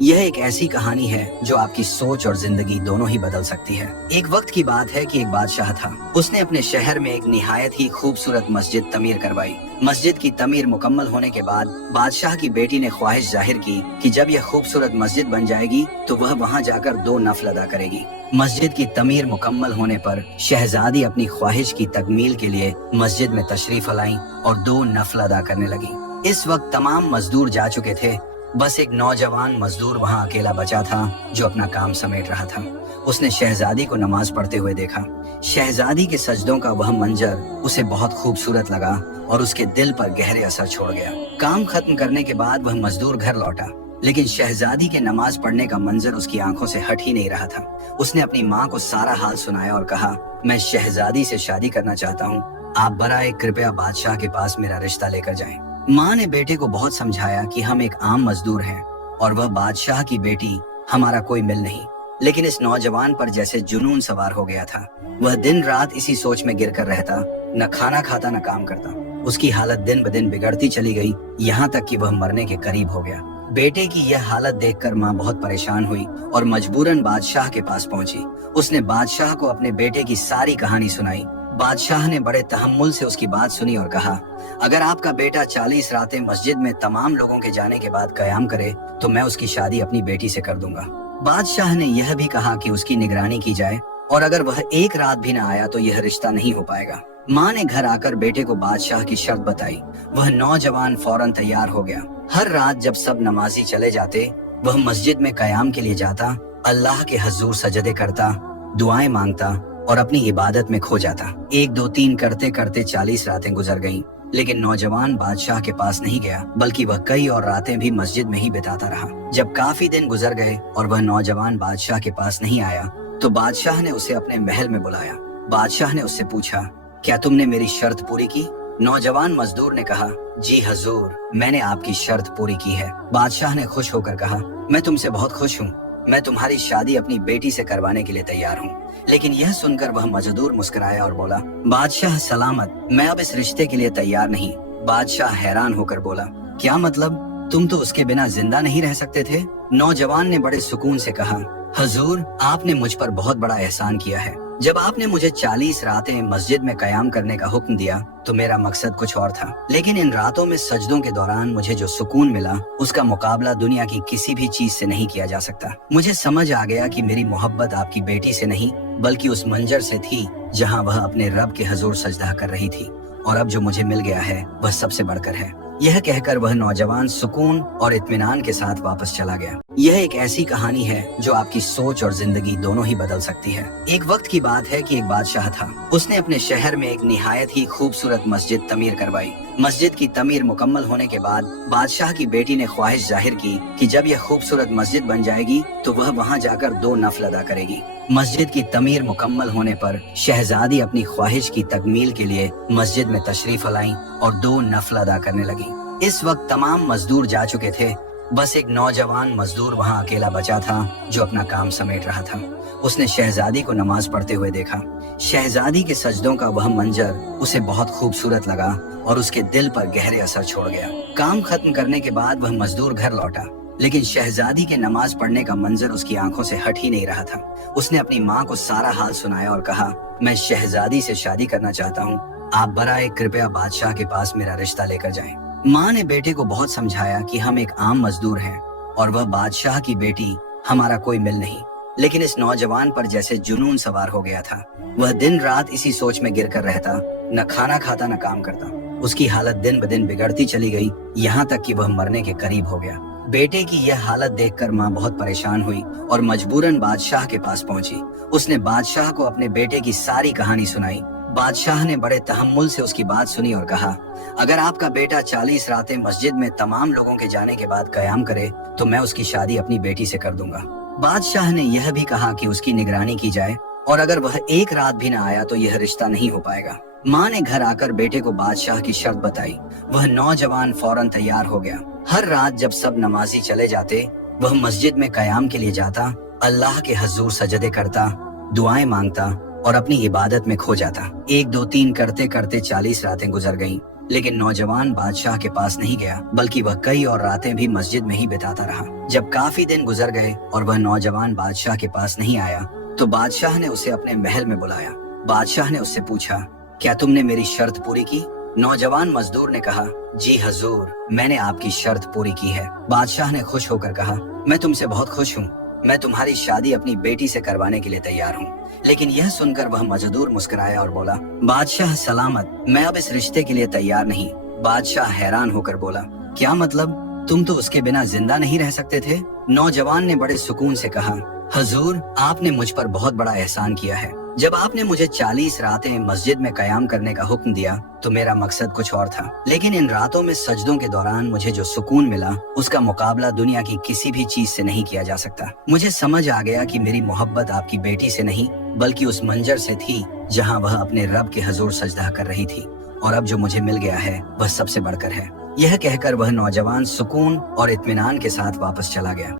यह एक ऐसी कहानी है जो आपकी सोच और जिंदगी दोनों ही बदल सकती है। एक वक्त की बात है कि एक बादशाह था। उसने अपने शहर में एक निहायत ही खूबसूरत मस्जिद तमीर करवाई। मस्जिद की तमीर मुकम्मल होने के बाद बादशाह की बेटी ने ख्वाहिश जाहिर की कि जब यह खूबसूरत मस्जिद बन जाएगी तो वह वहाँ जाकर 2 नफल अदा करेगी। मस्जिद की तमीर मुकम्मल होने पर शहजादी अपनी ख्वाहिश की तकमील के लिए मस्जिद में तशरीफ लाई और 2 नफल अदा करने लगी। इस वक्त तमाम मजदूर जा चुके थे, बस एक नौजवान मजदूर वहाँ अकेला बचा था जो अपना काम समेट रहा था। उसने शहजादी को नमाज पढ़ते हुए देखा। शहजादी के सजदों का वह मंजर उसे बहुत खूबसूरत लगा और उसके दिल पर गहरे असर छोड़ गया। काम खत्म करने के बाद वह मजदूर घर लौटा, लेकिन शहजादी के नमाज पढ़ने का मंजर उसकी आंखों से हट ही नहीं रहा था। उसने अपनी माँ को सारा हाल सुनाया और कहा, मैं शहजादी से शादी करना चाहता हूँ, आप बराए कृपया बादशाह के पास मेरा रिश्ता लेकर जाएं। माँ ने बेटे को बहुत समझाया कि हम एक आम मजदूर हैं और वह बादशाह की बेटी, हमारा कोई मिल नहीं। लेकिन इस नौजवान पर जैसे जुनून सवार हो गया था। वह दिन रात इसी सोच में गिर कर रहता, न खाना खाता न काम करता। उसकी हालत दिन ब दिन बिगड़ती चली गई, यहाँ तक कि वह मरने के करीब हो गया। बेटे की यह हालत देखकर माँ बहुत परेशान हुई और मजबूरन बादशाह के पास पहुंची। उसने बादशाह को अपने बेटे की सारी कहानी सुनाई। बादशाह ने बड़े तहम्मुल से उसकी बात सुनी और कहा, अगर आपका बेटा 40 रातें मस्जिद में तमाम लोगों के जाने के बाद कयाम करे तो मैं उसकी शादी अपनी बेटी से कर दूंगा। बादशाह ने यह भी कहा कि उसकी निगरानी की जाए और अगर वह एक रात भी न आया तो यह रिश्ता नहीं हो पाएगा। माँ ने घर आकर बेटे को बादशाह की शर्त बताई। वह नौजवान फौरन तैयार हो गया। हर रात जब सब नमाजी चले जाते, वह मस्जिद में कयाम के लिए जाता, अल्लाह के हजूर सजदे करता, दुआएं मांगता और अपनी इबादत में खो जाता। 1 2 3 करते करते 40 रातें गुजर गईं, लेकिन नौजवान बादशाह के पास नहीं गया, बल्कि वह कई और रातें भी मस्जिद में ही बिताता रहा। जब काफी दिन गुजर गए और वह नौजवान बादशाह के पास नहीं आया, तो बादशाह ने उसे अपने महल में बुलाया। बादशाह ने उससे पूछा, क्या तुमने मेरी शर्त पूरी की? नौजवान मजदूर ने कहा, जी हजूर, मैंने आपकी शर्त पूरी की है। बादशाह ने खुश होकर कहा, मैं तुमसे बहुत खुश हूँ, मैं तुम्हारी शादी अपनी बेटी से करवाने के लिए तैयार हूँ। लेकिन यह सुनकर वह मजदूर मुस्कुराया और बोला, बादशाह सलामत, मैं अब इस रिश्ते के लिए तैयार नहीं। बादशाह हैरान होकर बोला, क्या मतलब? तुम तो उसके बिना जिंदा नहीं रह सकते थे? नौजवान ने बड़े सुकून से कहा, हजूर, आपने मुझ पर बहुत बड़ा एहसान किया है। जब आपने मुझे 40 रातें मस्जिद में कयाम करने का हुक्म दिया तो मेरा मकसद कुछ और था, लेकिन इन रातों में सजदों के दौरान मुझे जो सुकून मिला उसका मुकाबला दुनिया की किसी भी चीज से नहीं किया जा सकता। मुझे समझ आ गया कि मेरी मोहब्बत आपकी बेटी से नहीं बल्कि उस मंजर से थी जहाँ वह अपने रब के हजूर सजदा कर रही थी, और अब जो मुझे मिल गया है वह सबसे बढ़कर है। यह कहकर वह नौजवान सुकून और इत्मीनान के साथ वापस चला गया। यह एक ऐसी कहानी है जो आपकी सोच और जिंदगी दोनों ही बदल सकती है। एक वक्त की बात है कि एक बादशाह था। उसने अपने शहर में एक निहायत ही खूबसूरत मस्जिद तमीर करवाई। मस्जिद की तमीर मुकम्मल होने के बाद बादशाह की बेटी ने ख्वाहिश जाहिर की कि जब यह खूबसूरत मस्जिद बन जाएगी तो वह वहाँ जाकर 2 नफल अदा करेगी। मस्जिद की तमीर मुकम्मल होने पर शहजादी अपनी ख्वाहिश की तकमील के लिए मस्जिद में तशरीफ लाई और 2 नफल अदा करने लगी। इस वक्त तमाम मजदूर जा चुके थे, बस एक नौजवान मजदूर वहाँ अकेला बचा था जो अपना काम समेट रहा था। उसने शहजादी को नमाज पढ़ते हुए देखा। शहजादी के सजदों का वह मंजर उसे बहुत खूबसूरत लगा और उसके दिल पर गहरे असर छोड़ गया। काम खत्म करने के बाद वह मजदूर घर लौटा, लेकिन शहजादी के नमाज पढ़ने का मंजर उसकी आंखों से हट ही नहीं रहा था। उसने अपनी माँ को सारा हाल सुनाया और कहा, मैं शहजादी से शादी करना चाहता हूँ, आप बराए कृपया बादशाह के पास मेरा रिश्ता लेकर जाएं। माँ ने बेटे को बहुत समझाया कि हम एक आम मजदूर हैं और वह बादशाह की बेटी, हमारा कोई मिल नहीं। लेकिन इस नौजवान पर जैसे जुनून सवार हो गया था। वह दिन रात इसी सोच में गिर कर रहता, न खाना खाता न काम करता। उसकी हालत दिन ब दिन बिगड़ती चली गई, यहाँ तक कि वह मरने के करीब हो गया। बेटे की यह हालत देखकर माँ बहुत परेशान हुई और मजबूरन बादशाह के पास पहुंची। उसने बादशाह को अपने बेटे की सारी कहानी सुनाई। बादशाह ने बड़े तहम्मुल से उसकी बात सुनी और कहा, अगर आपका बेटा 40 रातें मस्जिद में तमाम लोगों के जाने के बाद कयाम करे तो मैं उसकी शादी अपनी बेटी से कर दूंगा। बादशाह ने यह भी कहा कि उसकी निगरानी की जाए और अगर वह एक रात भी न आया तो यह रिश्ता नहीं हो पाएगा। माँ ने घर आकर बेटे को बादशाह की शर्त बताई। वह नौजवान फौरन तैयार हो गया। हर रात जब सब नमाजी चले जाते, वह मस्जिद में कयाम के लिए जाता, अल्लाह के हजूर सजदे करता, दुआएं मांगता और अपनी इबादत में खो जाता। 1 2 3 करते करते 40 रातें गुजर गईं, लेकिन नौजवान बादशाह के पास नहीं गया, बल्कि वह कई और रातें भी मस्जिद में ही बिताता रहा। जब काफी दिन गुजर गए और वह नौजवान बादशाह के पास नहीं आया, तो बादशाह ने उसे अपने महल में बुलाया। बादशाह ने उससे पूछा, क्या तुमने मेरी शर्त पूरी की? नौजवान मजदूर ने कहा, जी हजूर, मैंने आपकी शर्त पूरी की है। बादशाह ने खुश होकर कहा, मैं तुमसे बहुत खुश हूँ। मैं तुम्हारी शादी अपनी बेटी से करवाने के लिए तैयार हूँ। लेकिन यह सुनकर वह मजदूर मुस्कुराया और बोला, बादशाह सलामत, मैं अब इस रिश्ते के लिए तैयार नहीं। बादशाह हैरान होकर बोला, क्या मतलब? तुम तो उसके बिना जिंदा नहीं रह सकते थे? नौजवान ने बड़े सुकून से कहा, हजूर, आपने मुझ पर बहुत बड़ा एहसान किया है। जब आपने मुझे 40 रातें मस्जिद में कयाम करने का हुक्म दिया तो मेरा मकसद कुछ और था, लेकिन इन रातों में सजदों के दौरान मुझे जो सुकून मिला उसका मुकाबला दुनिया की किसी भी चीज से नहीं किया जा सकता। मुझे समझ आ गया कि मेरी मोहब्बत आपकी बेटी से नहीं बल्कि उस मंजर से थी जहाँ वह अपने रब के हजूर सजदा कर रही थी, और अब जो मुझे मिल गया है वह सबसे बढ़कर है। यह कहकर वह नौजवान सुकून और इत्मीनान के साथ वापस चला गया।